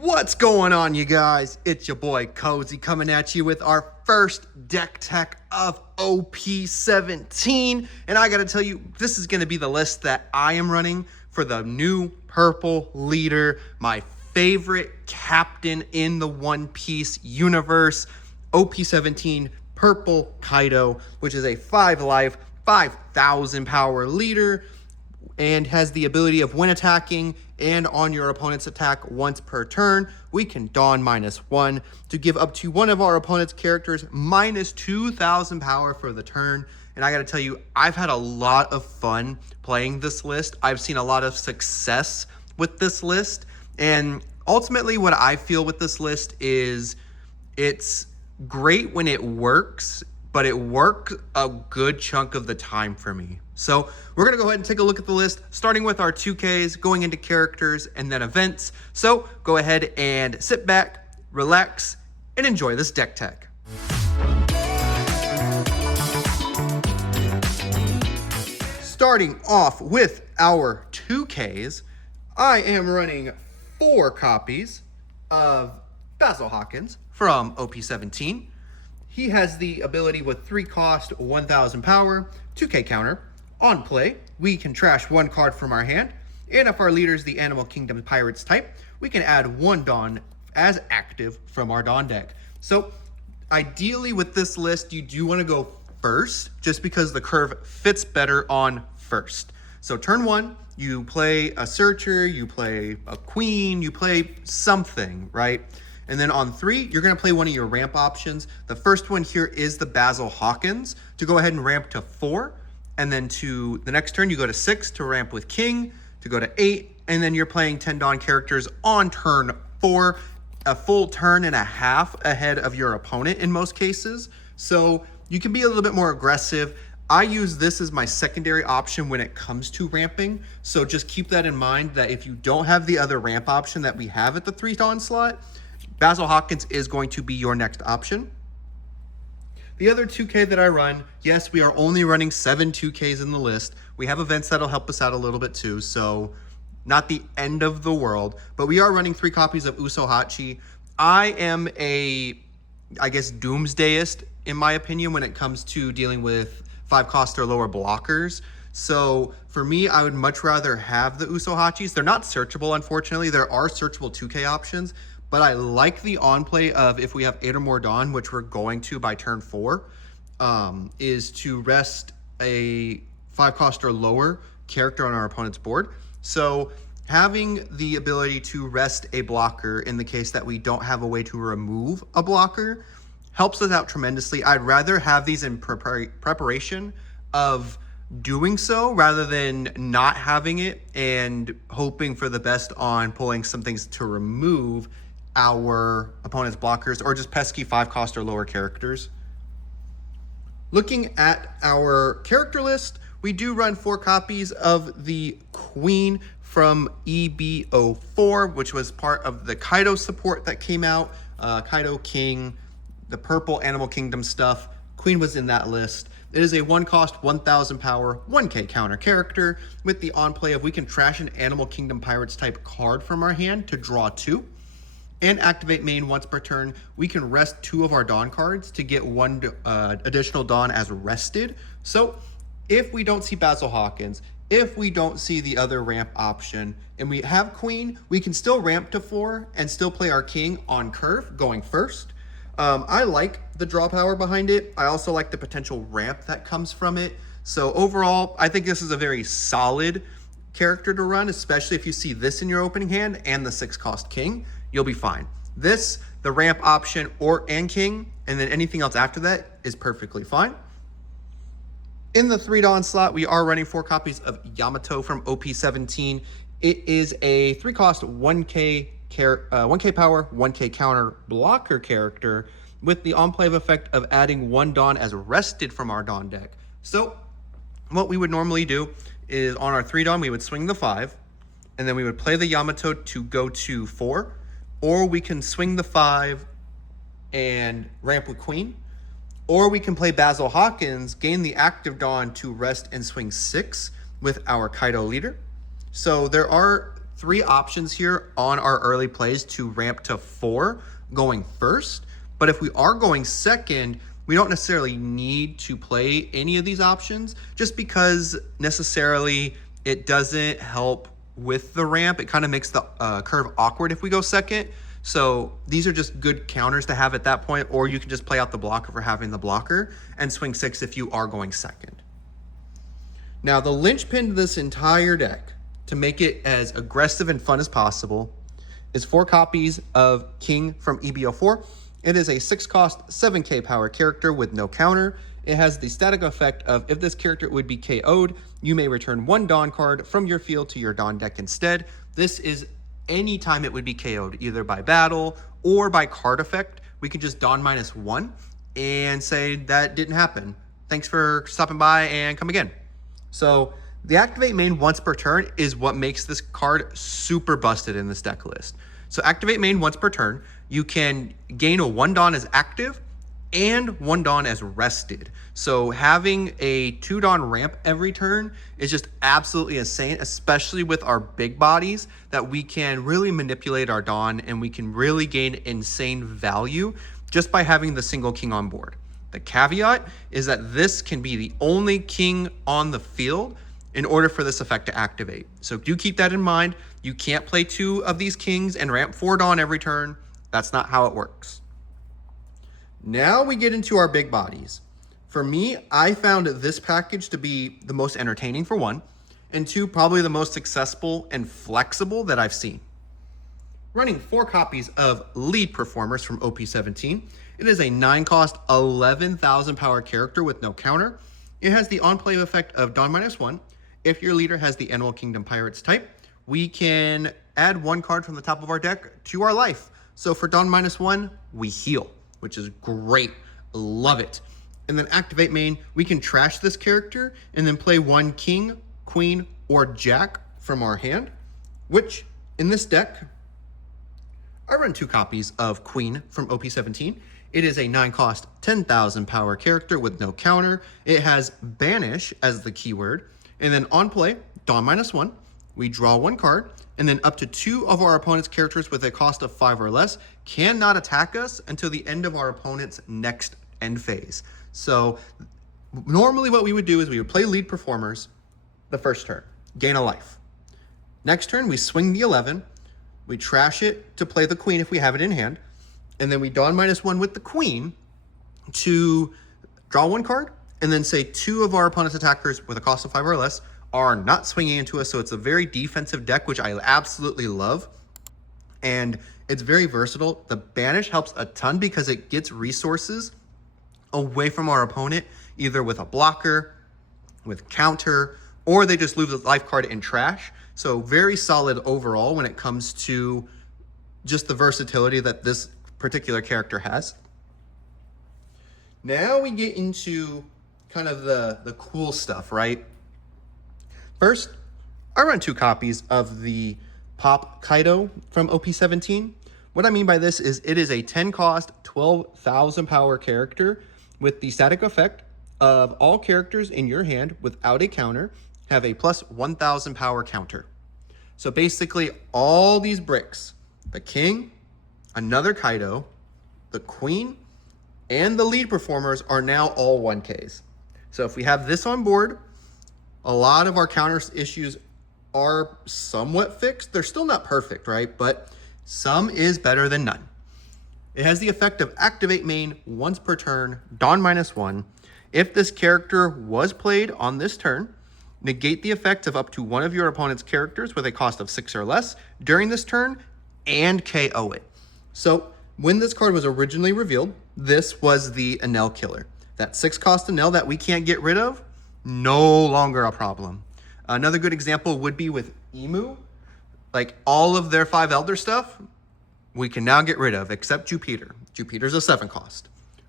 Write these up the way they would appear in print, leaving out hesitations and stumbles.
What's going on, you guys? It's your boy Cozy coming at you with our first deck tech of OP17. And I gotta tell you, this is gonna be the list that I am running for the new purple leader, my favorite captain in the One Piece universe, OP17 Purple Kaido, which is a 5 life, 5,000 power leader, and has the ability of when attacking and on your opponent's attack once per turn, we can don -1 to give up to one of our opponent's characters minus 2,000 power for the turn. And I gotta tell you, I've had a lot of fun playing this list. I've seen a lot of success with this list. And ultimately what I feel with this list is it's great when it works, but it worked a good chunk of the time for me. So we're gonna go ahead and take a look at the list, starting with our 2Ks, going into characters, and then events. So go ahead and sit back, relax, and enjoy this deck tech. Starting off with our 2Ks, I am running 4 copies of Basil Hawkins from OP17. He has the ability with 3 cost, 1,000 power, 2K counter. On play, we can trash 1 card from our hand, and if our leader is the Animal Kingdom Pirates type, we can add 1 Dawn as active from our Dawn deck. So ideally with this list, you do want to go first, just because the curve fits better on first. So turn 1, you play a Searcher, you play a Queen, you play something, right? And then on 3, you're going to play one of your ramp options. The first one here is the Basil Hawkins to go ahead and ramp to 4. And then to the next turn, you go to 6 to ramp with King, to go to 8. And then you're playing 10 Dawn characters on turn 4, a full turn and a half ahead of your opponent in most cases. So you can be a little bit more aggressive. I use this as my secondary option when it comes to ramping. So just keep that in mind that if you don't have the other ramp option that we have at the 3 Dawn slot, Basil Hawkins is going to be your next option. The other 2K that I run, yes, we are only running 7 2Ks in the list. We have events that'll help us out a little bit too, so not the end of the world, but we are running 3 copies of Usohachi. I am I guess, doomsdayist in my opinion when it comes to dealing with 5 cost or lower blockers. So for me, I would much rather have the Usohachis. They're not searchable, unfortunately. There are searchable 2K options, but I like the on play of if we have 8 or more Dawn, which we're going to by turn 4, is to rest a 5 cost or lower character on our opponent's board. So having the ability to rest a blocker in the case that we don't have a way to remove a blocker helps us out tremendously. I'd rather have these in preparation of doing so rather than not having it and hoping for the best on pulling some things to remove our opponent's blockers or just pesky 5 cost or lower characters. Looking at our character list, we do run 4 copies of the Queen from EB04, which was part of the Kaido support that came out. Kaido King, the purple Animal Kingdom stuff. Queen was in that list. It is a 1 cost, 1,000 power, 1K counter character with the on play of we can trash an Animal Kingdom Pirates type card from our hand to draw 2. And activate main once per turn. We can rest 2 of our Dawn cards to get 1 additional Dawn as rested. So if we don't see Basil Hawkins, if we don't see the other ramp option, and we have Queen, we can still ramp to 4 and still play our King on curve going first. I like the draw power behind it. I also like the potential ramp that comes from it. So overall, I think this is a very solid character to run, especially if you see this in your opening hand and the 6 cost King. You'll be fine. This, the ramp option, and King, and then anything else after that is perfectly fine. In the 3 Dawn slot, we are running 4 copies of Yamato from OP17. It is a 3 cost, 1K power, 1K counter blocker character with the on-play effect of adding 1 Dawn as rested from our Dawn deck. So what we would normally do is on our 3 Dawn, we would swing the 5, and then we would play the Yamato to go to 4, or we can swing the 5 and ramp with Queen, or we can play Basil Hawkins, gain the active Dawn to rest and swing 6 with our Kaido leader. So there are 3 options here on our early plays to ramp to 4 going first. But if we are going second, we don't necessarily need to play any of these options just because necessarily it doesn't help with the ramp. It kind of makes the curve awkward if we go second. So these are just good counters to have at that point, or you can just play out the blocker for having the blocker and swing 6 if you are going second. Now the linchpin to this entire deck to make it as aggressive and fun as possible is 4 copies of King from EBO4. It is a 6-cost, 7k power character with no counter. It has the static effect of if this character would be KO'd, you may return 1 Dawn card from your field to your Dawn deck instead. This is any time it would be KO'd, either by battle or by card effect. We could just Dawn -1 and say that didn't happen. Thanks for stopping by and come again. So the activate main once per turn is what makes this card super busted in this deck list. So activate main once per turn, you can gain a 1 Dawn as active and 1 Dawn as rested. So having a 2 Dawn ramp every turn is just absolutely insane, especially with our big bodies, that we can really manipulate our Dawn and we can really gain insane value just by having the single king on board. The caveat is that this can be the only king on the field in order for this effect to activate. So do keep that in mind. You can't play 2 of these kings and ramp 4 Dawn every turn. That's not how it works. Now we get into our big bodies. For me, I found this package to be the most entertaining for 1, and 2, probably the most successful and flexible that I've seen. Running 4 copies of Lead Performers from OP17. It is a 9-cost, 11,000 power character with no counter. It has the on-play effect of Dawn -1. If your leader has the Animal Kingdom Pirates type, we can add 1 card from the top of our deck to our life. So for Dawn -1, we heal, which is great. Love it. And then activate main, we can trash this character and then play 1 king, queen, or jack from our hand, which in this deck, I run 2 copies of Queen from OP17. It is a 9-cost, 10,000 power character with no counter. It has banish as the keyword. And then on play, Dawn -1, we draw 1 card, and then up to 2 of our opponent's characters with a cost of 5 or less cannot attack us until the end of our opponent's next end phase. So normally what we would do is we would play Lead Performers the first turn, gain a life. Next turn, we swing the 11, we trash it to play the queen if we have it in hand, and then we Dawn -1 with the queen to draw 1 card, and then say 2 of our opponent's attackers with a cost of 5 or less are not swinging into us. So it's a very defensive deck, which I absolutely love. And it's very versatile. The banish helps a ton because it gets resources away from our opponent, either with a blocker, with counter, or they just lose a life card in trash. So very solid overall when it comes to just the versatility that this particular character has. Now we get into kind of the cool stuff, right? First, I run 2 copies of the Pop Kaido from OP17. What I mean by this is it is a 10-cost, 12,000 power character with the static effect of all characters in your hand without a counter have a plus 1,000 power counter. So basically all these bricks, the king, another Kaido, the queen, and the lead performers are now all 1Ks. So if we have this on board, a lot of our counter issues are somewhat fixed. They're still not perfect, right? But some is better than none. It has the effect of activate main once per turn, Dawn -1. If this character was played on this turn, negate the effect of up to 1 of your opponent's characters with a cost of 6 or less during this turn and KO it. So when this card was originally revealed, this was the Enel killer. That 6-cost Enel that we can't get rid of, no longer a problem. Another good example would be with Emu. Like all of their 5 Elder stuff, we can now get rid of, except Jupiter. Jupiter's a 7-cost.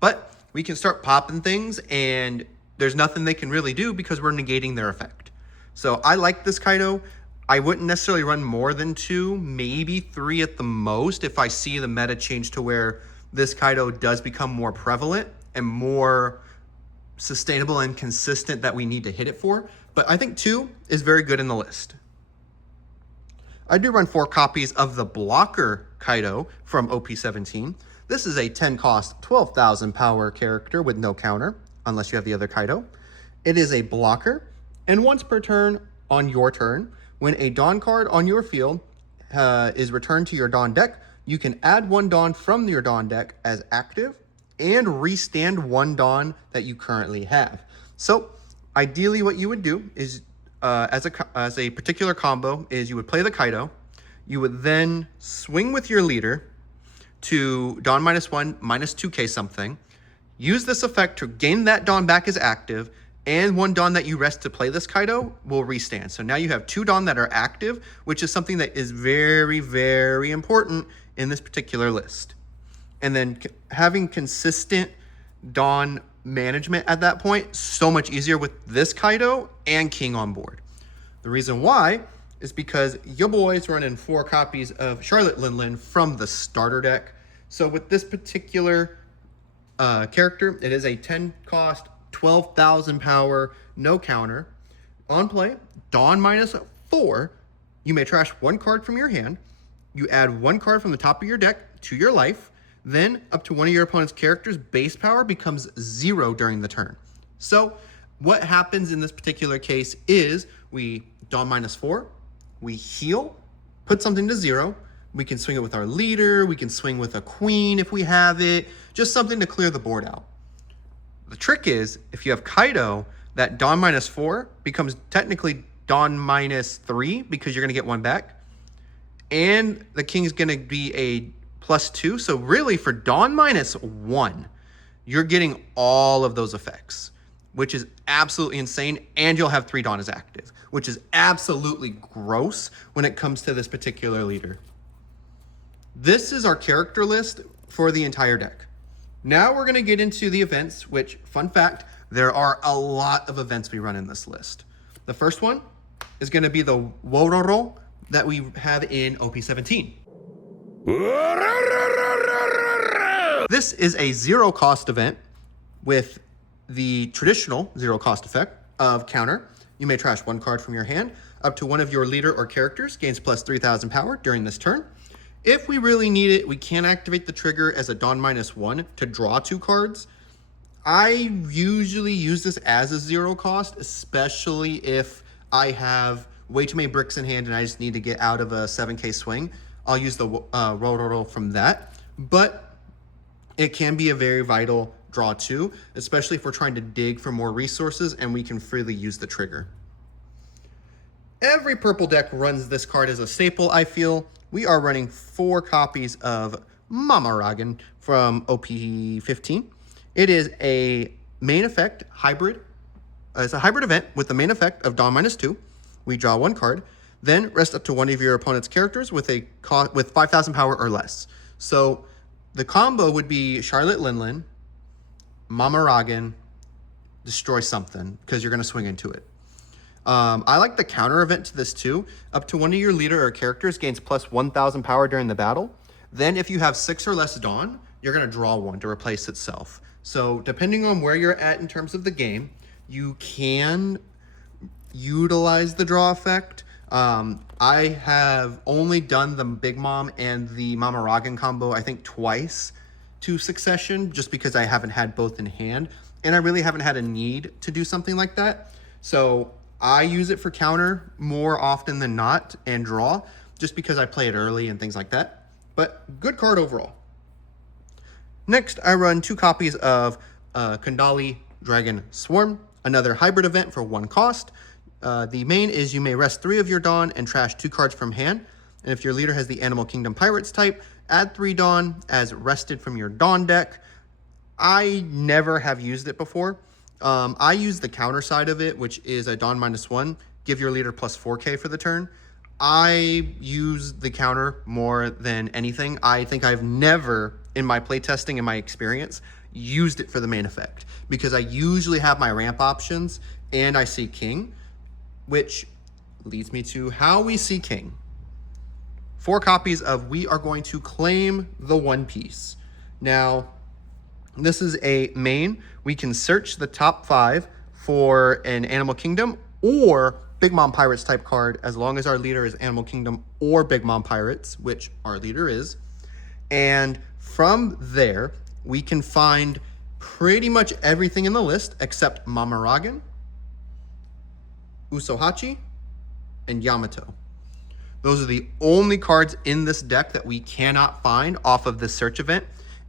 But we can start popping things and there's nothing they can really do because we're negating their effect. So I like this Kaido. I wouldn't necessarily run more than 2, maybe 3 at the most if I see the meta change to where this Kaido does become more prevalent and more sustainable and consistent that we need to hit it for. But I think 2 is very good in the list. I do run 4 copies of the blocker Kaido from OP17. This is a 10 cost, 12,000 power character with no counter, unless you have the other Kaido. It is a blocker, and once per turn on your turn, when a Dawn card on your field is returned to your Dawn deck, you can add 1 Dawn from your Dawn deck as active and restand 1 Dawn that you currently have. So ideally what you would do is, as a particular combo, is you would play the Kaido, you would then swing with your leader to Dawn -1, -2k something, use this effect to gain that Dawn back as active, and 1 Dawn that you rest to play this Kaido will restand. So now you have 2 Dawn that are active, which is something that is very, very important in this particular list. And then having consistent Dawn management at that point, so much easier with this Kaido and King on board. The reason why is because your boy's running 4 copies of Charlotte Linlin from the starter deck. So with this particular character, it is a 10 cost, 12,000 power, no counter. On play, Dawn -4, you may trash 1 card from your hand. You add 1 card from the top of your deck to your life. Then up to one of your opponent's characters' base power becomes 0 during the turn. So what happens in this particular case is we Dawn -4, we heal, put something to 0. We can swing it with our leader. We can swing with a queen if we have it. Just something to clear the board out. The trick is, if you have Kaido, that Dawn -4 becomes technically Dawn -3 because you're going to get 1 back. And the King's going to be a +2. So really for Dawn -1, you're getting all of those effects, which is absolutely insane. And you'll have 3 Dawn as active, which is absolutely gross when it comes to this particular leader. This is our character list for the entire deck. Now we're going to get into the events, which, fun fact, there are a lot of events we run in this list. The first one is going to be the Wororo that we have in OP17. This is a 0 cost event with the traditional 0 cost effect of counter. You may trash 1 card from your hand up to one of your leader or characters, gains plus 3,000 power during this turn. If we really need it, we can activate the trigger as a Dawn -1 to draw 2 cards. I usually use this as a 0 cost, especially if I have way too many bricks in hand and I just need to get out of a 7k swing. I'll use the roll from that, but it can be a very vital draw too, especially if we're trying to dig for more resources and we can freely use the trigger. Every purple deck runs this card as a staple, I feel. We are running 4 copies of Mamaragan from OP15. It is a main effect hybrid. It's a hybrid event with the main effect of Dawn -2. We draw 1 card, then rest up to one of your opponent's characters with 5,000 power or less. So the combo would be Charlotte Linlin, Mamaragan, destroy something, because you're going to swing into it. I like the counter event to this too. Up to one of your leader or characters gains plus 1,000 power during the battle. Then if you have 6 or less Dawn, you're going to draw 1 to replace itself. So depending on where you're at in terms of the game, you can utilize the draw effect. I have only done the Big Mom and the Mamaragan combo, I think, twice to succession, just because I haven't had both in hand. And I really haven't had a need to do something like that. So I use it for counter more often than not and draw, just because I play it early and things like that. But good card overall. Next, I run 2 copies of Kandali Dragon Swarm, another hybrid event for 1 cost. The main is you may rest 3 of your Dawn and trash 2 cards from hand. And if your leader has the Animal Kingdom Pirates type, add 3 Dawn as rested from your Dawn deck. I never have used it before. I use the counter side of it, which is a Dawn -1. Give your leader plus 4k for the turn. I use the counter more than anything. I think I've never, in my playtesting and my experience, used it for the main effect, because I usually have my ramp options and I see King, which leads me to how we see King. 4 copies of We Are Going to Claim the One Piece. Now, this is a main. We can search the top 5 for an Animal Kingdom or Big Mom Pirates type card, as long as our leader is Animal Kingdom or Big Mom Pirates, which our leader is. And from there, we can find pretty much everything in the list except Mamaragan, Usohachi, and Yamato. Those are the only cards in this deck that we cannot find off of this search event,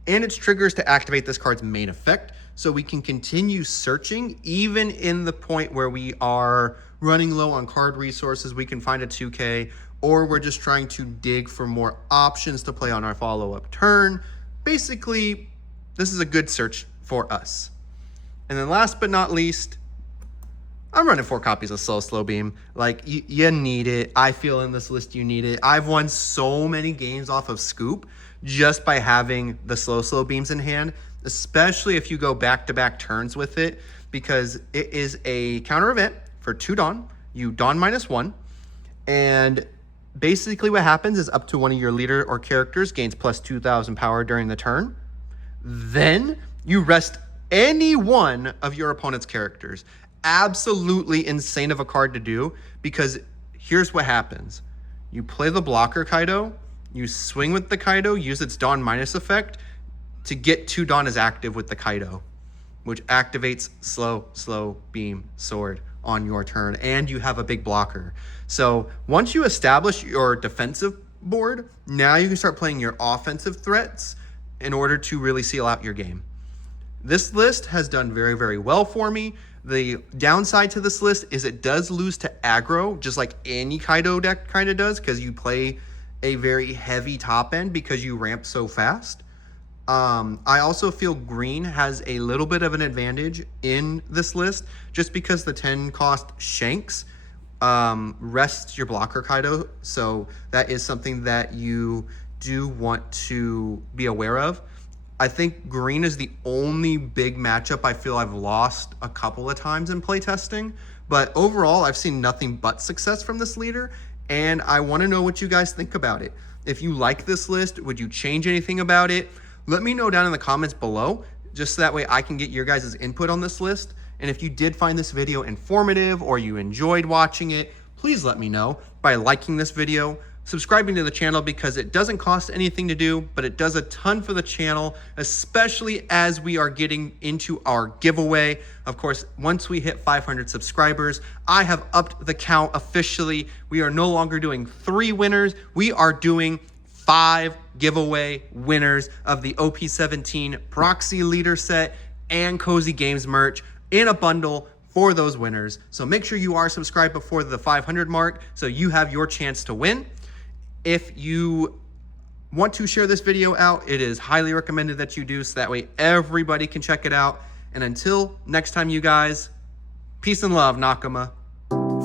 and its triggers to activate this card's main effect, so we can continue searching even in the point where we are running low on card resources. We can find a 2K, or we're just trying to dig for more options to play on our follow-up turn. Basically, this is a good search for us. And then last but not least, I'm running 4 copies of Slow Beam. Like, you need it. I feel in this list you need it. I've won so many games off of Scoop just by having the Slow Beams in hand, especially if you go back-to-back turns with it, because it is a counter event for 2 Dawn. You Dawn -1, and basically what happens is up to one of your leader or characters gains plus 2,000 power during the turn. Then you rest any one of your opponent's characters. Absolutely insane of a card to do, because here's what happens. You play the blocker Kaido, you swing with the Kaido, use its Dawn minus effect to get 2 Dawn as active with the Kaido, which activates slow beam sword on your turn, and you have a big blocker. So once you establish your defensive board, now you can start playing your offensive threats in order to really seal out your game. This list has done very, very well for me. The downside to this list is it does lose to aggro, just like any Kaido deck kind of does, because you play a very heavy top end because you ramp so fast. I also feel green has a little bit of an advantage in this list, just because the 10 cost Shanks rests your blocker Kaido. So that is something that you do want to be aware of. I think green is the only big matchup I feel I've lost a couple of times in playtesting, but overall I've seen nothing but success from this leader, and I want to know what you guys think about it. If you like this list, would you change anything about it? Let me know down in the comments below, just so that way I can get your guys' input on this list. And if you did find this video informative or you enjoyed watching it, please let me know by liking this video, subscribing to the channel, because it doesn't cost anything to do, but it does a ton for the channel, especially as we are getting into our giveaway. Of course, once we hit 500 subscribers, I have upped the count officially. We are no longer doing 3 winners. We are doing 5 giveaway winners of the OP17 Proxy Leader Set and Cozy Games merch in a bundle for those winners. So make sure you are subscribed before the 500 mark so you have your chance to win. If you want to share this video out, it is highly recommended that you do, so that way everybody can check it out. And until next time, you guys, peace and love, Nakama.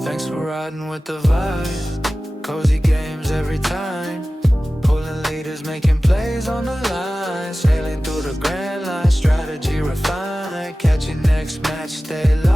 Thanks for riding with the vibe. Cozy games every time. Pulling leaders, making plays on the line. Sailing through the grand line, strategy refined. Catch your next match, stay live.